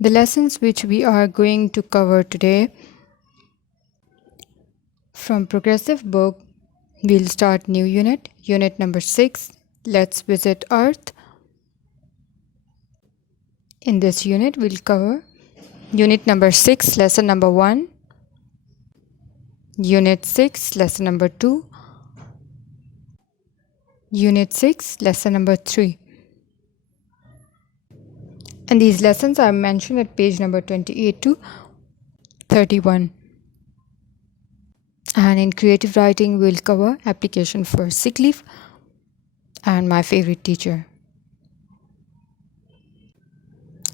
The lessons which we are going to cover today from Progressive Book, we'll start new unit number 6. Let's visit Earth. In this unit, we'll cover unit number 6, lesson number 1, unit 6, lesson number 2, unit 6, lesson number 3. And these lessons are mentioned at page number 28 to 31. And in creative writing, we'll cover application for sick leave and my favorite teacher.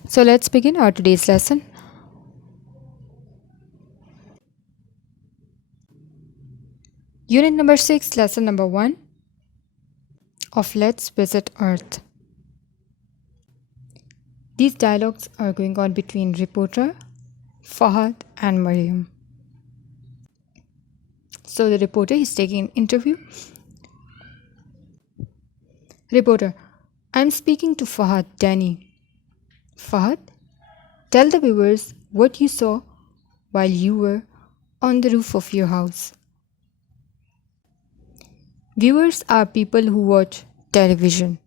So let's begin our today's lesson. Unit number 6, lesson number 1 of Let's Visit Earth. These dialogues are going on between reporter Fahad and Mariam. So the reporter is taking an interview. Reporter, I'm speaking to Fahad, Danny. Fahad, tell the viewers what you saw while you were on the roof of your house. Viewers are people who watch television.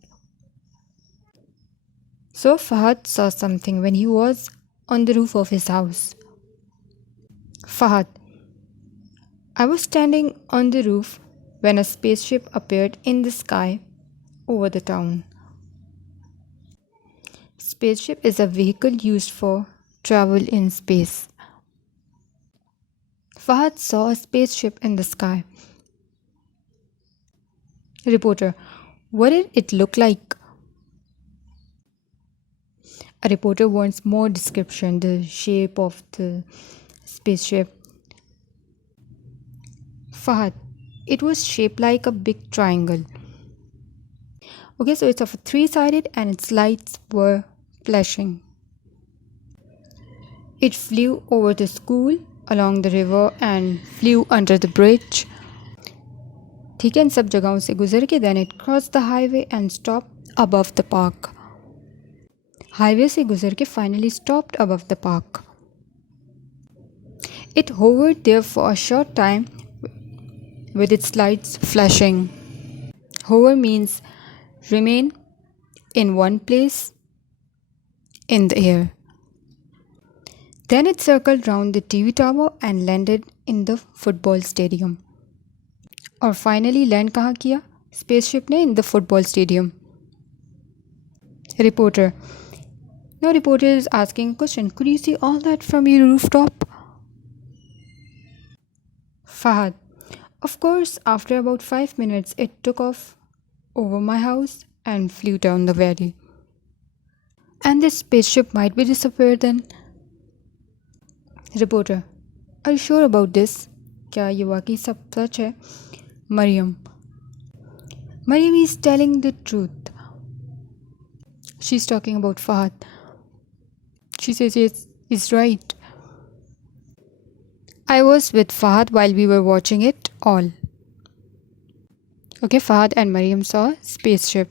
So Fahad saw something when he was on the roof of his house. Fahad, I was standing on the roof when a spaceship appeared in the sky over the town. Spaceship is a vehicle used for travel in space. Fahad saw a spaceship in the sky. Reporter, what did it look like? A reporter wants more description, the shape of the spaceship. Fahad, it was shaped like a big triangle. Okay, so it's of a three-sided and its lights were flashing. It flew over the school, along the river and flew under the bridge. ठीक है, इन सब जगहों से गुजर के then it crossed the highway and stopped above the park. Highway से गुजर के finally stopped above the park. It hovered there for a short time with its lights flashing. Hover means remain in one place in the air. Then it circled round the TV tower and landed in the football stadium. और finally land कहाँ किया? Spaceship ने in the football stadium. Reporter. Now reporter is asking a question. Could you see all that from your rooftop? Fahad. Of course, after about 5 minutes, it took off over my house and flew down the valley. And this spaceship might be disappeared then. Reporter. Are you sure about this? क्या ये वाकई सब सच है? Mariam. Mariam is telling the truth. She's talking about Fahad. She says yes, he's right. I was with Fahad while we were watching it all. Okay, Fahad and Mariam saw spaceship.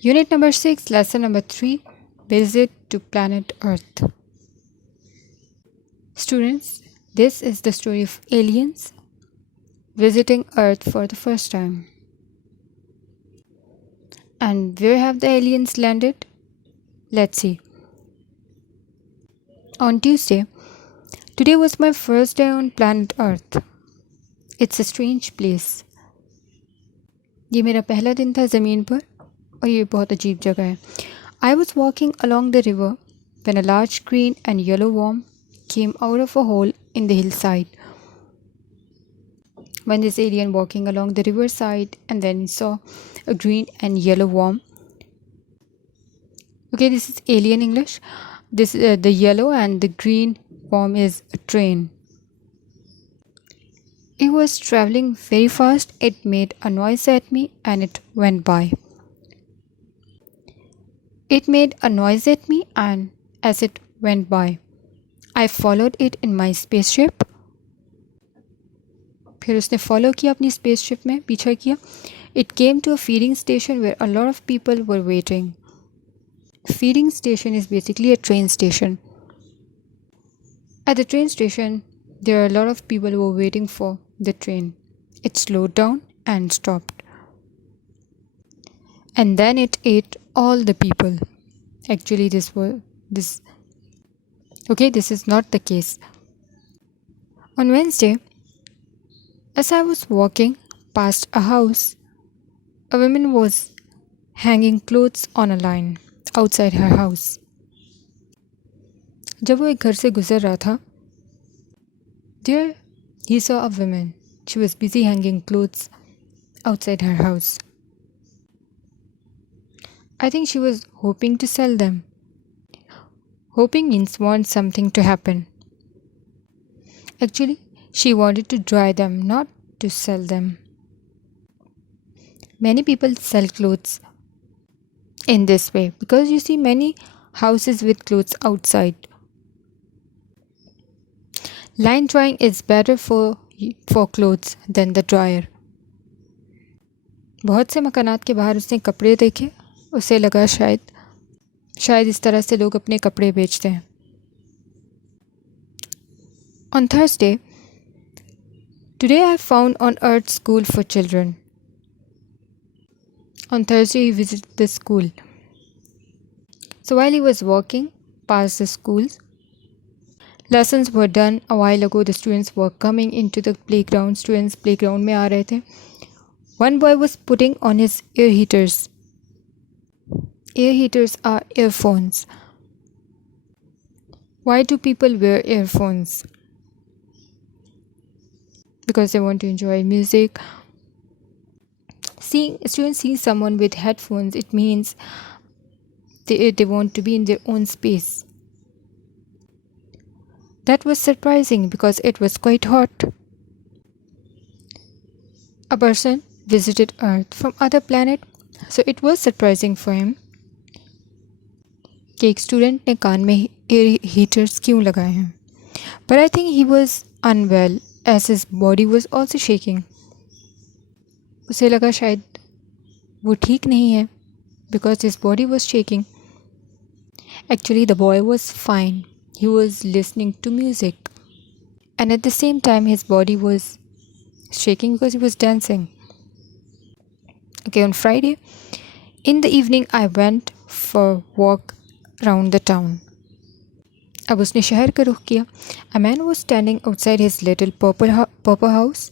Unit number 6, lesson number 3, visit to planet Earth. Students, this is the story of aliens visiting Earth for the first time. And where have the aliens landed? Let's see. On Tuesday, today was my first day on planet Earth. It's a strange place. ये मेरा पहला दिन था ज़मीन पर और ये बहुत अजीब जगह है. I was walking along the river when a large green and yellow worm came out of a hole in the hillside. When this alien walking along the riverside and then he saw a green and yellow worm. Okay, this is alien English. This the yellow and the green worm is a train. It was traveling very fast. It made a noise at me and it went by. It made a noise at me and as it went by, I followed it in my spaceship. फिर उसने follow किया अपनी spaceship में, पीछा किया. It came to a feeding station where a lot of people were waiting. Feeding station is basically a train station. At the train station, there are a lot of people who were waiting for the train. It slowed down and stopped. And then it ate all the people. Actually, this this is not the case. On Wednesday, as I was walking past a house, a woman was hanging clothes on a line outside her house. जब वो एक घर से गुजर रहा था, there he saw a woman. She was busy hanging clothes outside her house. I think she was hoping to sell them. Hoping means want something to happen. Actually, she wanted to dry them, not to sell them. Many people sell clothes in this way because you see many houses with clothes outside. Line drying is better for clothes than the dryer. बहुत से मकानात के बाहर उसने कपड़े देखे, उसे लगा शायद इस तरह से लोग अपने कपड़े बेचते हैं. On Thursday, today I found on Earth School for Children. On Thursday he visited the school. So while he was walking past the schools, lessons were done a while ago. The students were coming into the playground. Students playground में आ रहे थे. One boy was putting on his ear heaters. Ear heaters are earphones. Why do people wear earphones? Because they want to enjoy music. Students see someone with headphones, it means they want to be in their own space. That was surprising because it was quite hot. A person visited Earth from other planet, so it was surprising for him कि एक student ने कान में air heaters क्यों लगाए हैं. But I think he was unwell as his body was also shaking. उसे लगा शायद वो ठीक नहीं है because his body was shaking. Actually, the boy was fine. He was listening to music. And at the same time, his body was shaking because he was dancing. Okay, on Friday, in the evening, I went for a walk around the town. अब उसने शहर का रुख किया. A man was standing outside his little purple house.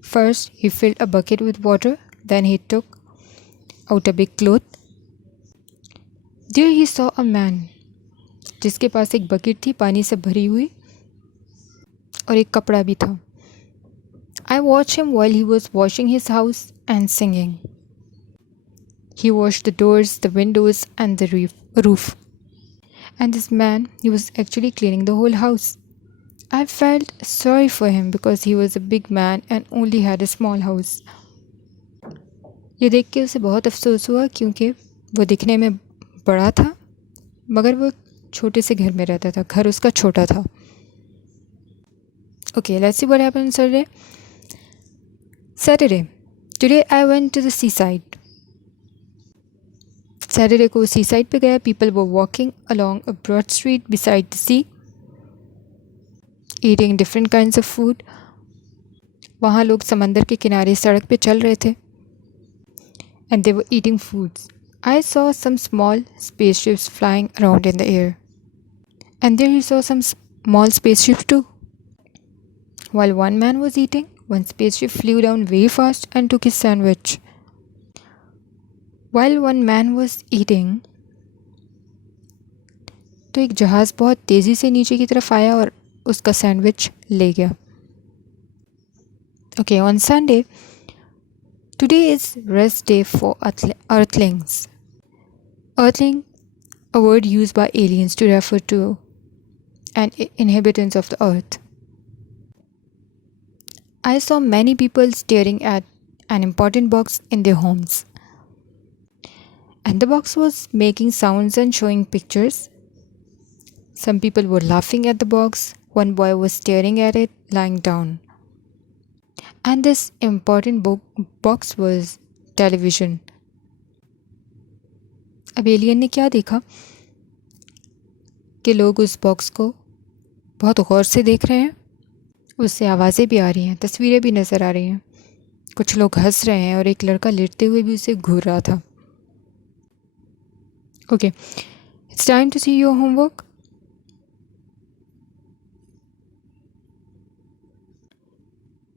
First, he filled a bucket with water. Then he took out a big cloth. There he saw a man, जिसके पास एक bucket थी पानी से भरी हुई और एक कपड़ा भी था. I watched him while he was washing his house and singing. He washed the doors, the windows, and the roof. And this man, he was actually cleaning the whole house. I felt sorry for him because he was a big man and only had a small house. ये देख के उसे बहुत अफसोस हुआ क्योंकि वो दिखने में बड़ा था मगर वो छोटे से घर में रहता था. घर उसका छोटा था. Okay, let's see what happened on Saturday. Saturday. Today I went to the seaside. Saturday को seaside पे गया. People were walking along a broad street beside the sea, eating different kinds of food. वहाँ लोग समंदर के किनारे सड़क पे चल रहे थे. And they were eating foods. I saw some small spaceships flying around in the air. And there he saw some small spaceships too. While one man was eating, one spaceship flew down very fast and took his sandwich. While one man was eating, तो एक जहाज़ बहुत तेज़ी से नीचे की तरफ आया और उसका सैंडविच ले गया. Okay, on Sunday, today is rest day for Earthlings. Earthling, a word used by aliens to refer to an inhabitants of the earth. I saw many people staring at an important box in their homes. And the box was making sounds and showing pictures. Some people were laughing at the box. One boy was staring at it, lying down. And this important box was television. अब alien ने क्या देखा कि लोग उस box को बहुत गौर से देख रहे हैं, उससे आवाज़ें भी आ रही हैं, तस्वीरें भी नज़र आ रही हैं, कुछ लोग हंस रहे हैं और एक लड़का लेटते हुए भी उसे घूर रहा था। Okay, it's time to see your homework.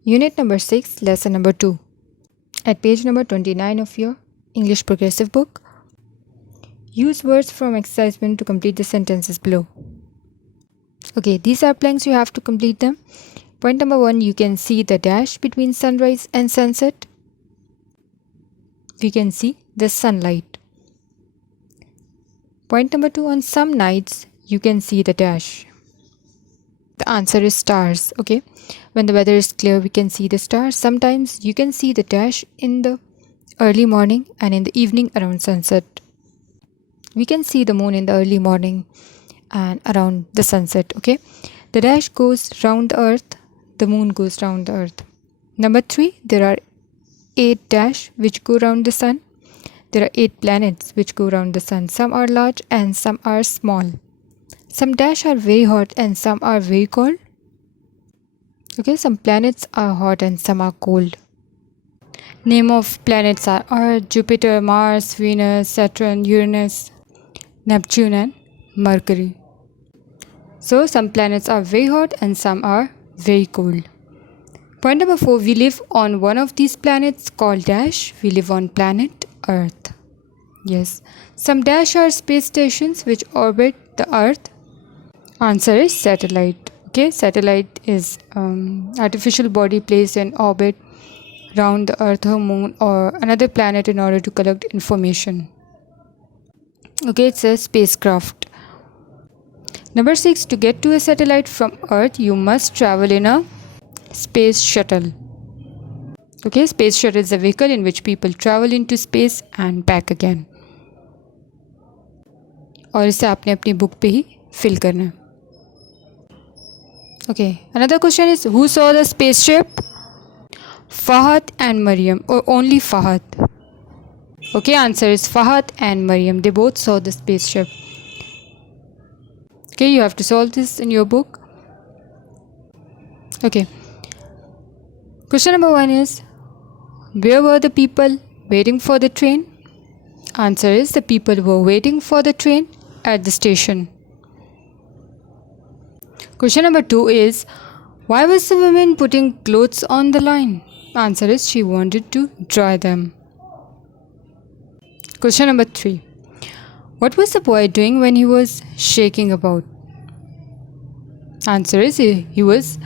Unit number 6, lesson number 2. At page number 29 of your English Progressive book, use words from exercise 1 to complete the sentences below. Okay, these are blanks, you have to complete them. Point number 1, you can see the dash between sunrise and sunset. We can see the sunlight. Point number 2, on some nights, you can see the dash. The answer is stars, okay? When the weather is clear, we can see the stars. Sometimes you can see the dash in the early morning and in the evening around sunset. We can see the moon in the early morning and around the sunset, okay? The dash goes round the earth, the moon goes round the earth. Number 3, there are 8 dash which go round the sun. There are 8 planets which go round the sun. Some are large and some are small. Some dash are very hot and some are very cold. Okay, some planets are hot and some are cold. Name of planets are Earth, Jupiter, Mars, Venus, Saturn, Uranus, Neptune and Mercury. So some planets are very hot and some are very cold. Point number 4, we live on one of these planets called dash. We live on planet Earth. Yes. Some dash are space stations which orbit the Earth. Answer is satellite. Okay, satellite is artificial body placed in orbit around the Earth or Moon or another planet in order to collect information. Okay, it's a spacecraft. Number 6, to get to a satellite from Earth, you must travel in a space shuttle. Okay, space shuttle is a vehicle in which people travel into space and back again. और इसे आपने अपनी book पे ही fill करना है. Okay, another question is, who saw the spaceship? Fahad and Mariam, or only Fahad? Okay, answer is Fahad and Mariam. They both saw the spaceship. Okay, you have to solve this in your book. Okay. Question number 1 is, where were the people waiting for the train? Answer is, the people were waiting for the train at the station. Question number 2 is, why was the woman putting clothes on the line? Answer is, she wanted to dry them. Question number 3, what was the boy doing when he was shaking about? Answer is, he was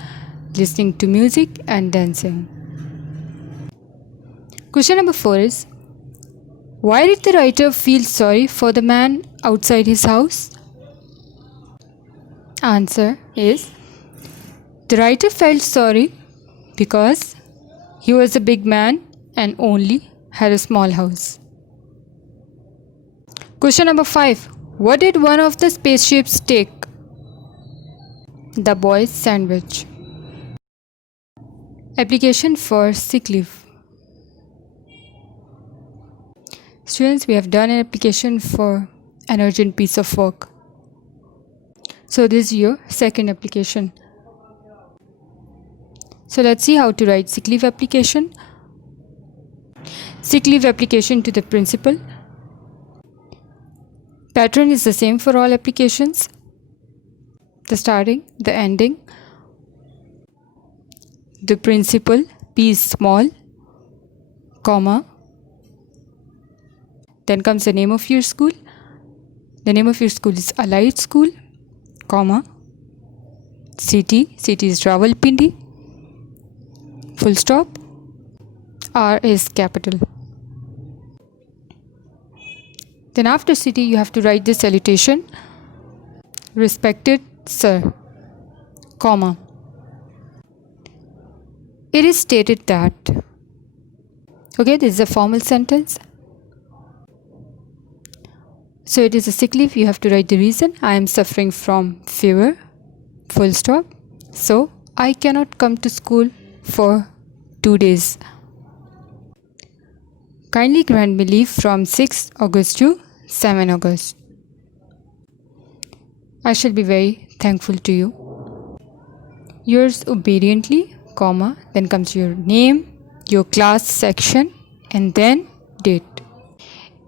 listening to music and dancing. Question number 4 is, why did the writer feel sorry for the man outside his house? Answer is, the writer felt sorry because he was a big man and only had a small house. Question number 5, what did one of the spaceships take? The boy's sandwich. Application for sick leave. Students, we have done an application for an urgent piece of work. So this is your second application. So let's see how to write sick leave application. Sick leave application to the principal. Pattern is the same for all applications. The starting, the ending. The principal, P is small, comma. Then comes the name of your school. The name of your school is Allied School, comma. City is Rawalpindi, full stop. R is capital. Then after city, you have to write the salutation. Respected sir, comma. It is stated that. Okay, this is a formal sentence. So it is a sick leave. You have to write the reason. I am suffering from fever, full stop. So I cannot come to school for 2 days. Kindly grant me leave from 6th August to 7 August. I shall be very thankful to you. Yours obediently, comma, then comes your name, your class section, and then date.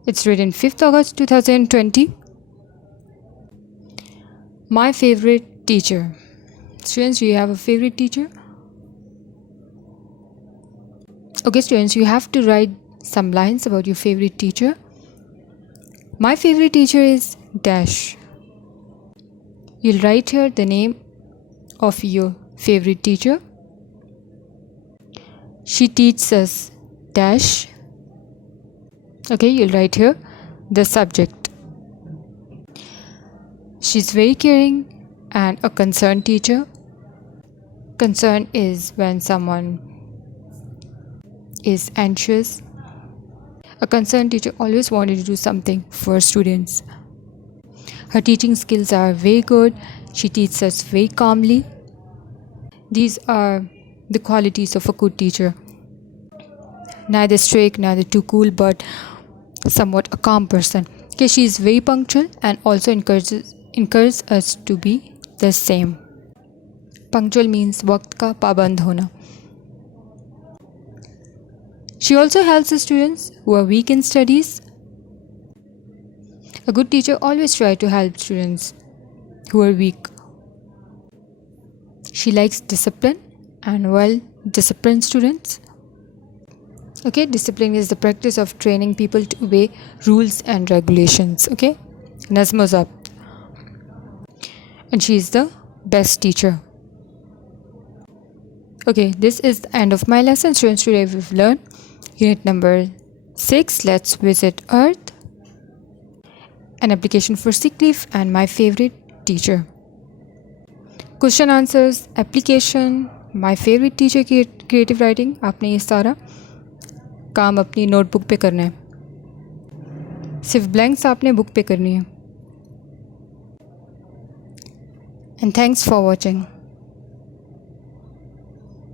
It's written 5th August 2020. My favorite teacher. Students, do you have a favorite teacher? Okay, students, you have to write some lines about your favorite teacher. My favorite teacher is dash. You'll write here the name of your favorite teacher. She teaches us dash. Okay, you'll write here the subject. She's very caring and a concerned teacher. Concern is when someone is anxious. A concerned teacher always wanted to do something for students. Her teaching skills are very good. She teaches us very calmly. These are the qualities of a good teacher. Neither strict, neither too cool, but somewhat a calm person. Okay, she is very punctual and also encourages us to be the same. Punctual means वक्त का पाबंद होना. She also helps the students who are weak in studies. A good teacher always tries to help students who are weak. She likes discipline and well-disciplined students. Okay, discipline is the practice of training people to obey rules and regulations. Okay, Nazm wa Zabt. And she is the best teacher. Okay, this is the end of my lesson. Students, today we've learned unit number 6. Let's visit Earth, an application for sick leave, and my favorite teacher. Question answers, application, my favorite teacher, creative writing. आपने ये सारा काम अपनी notebook पे करना है. सिर्फ blanks आपने बुक पे करनी है. And thanks for watching.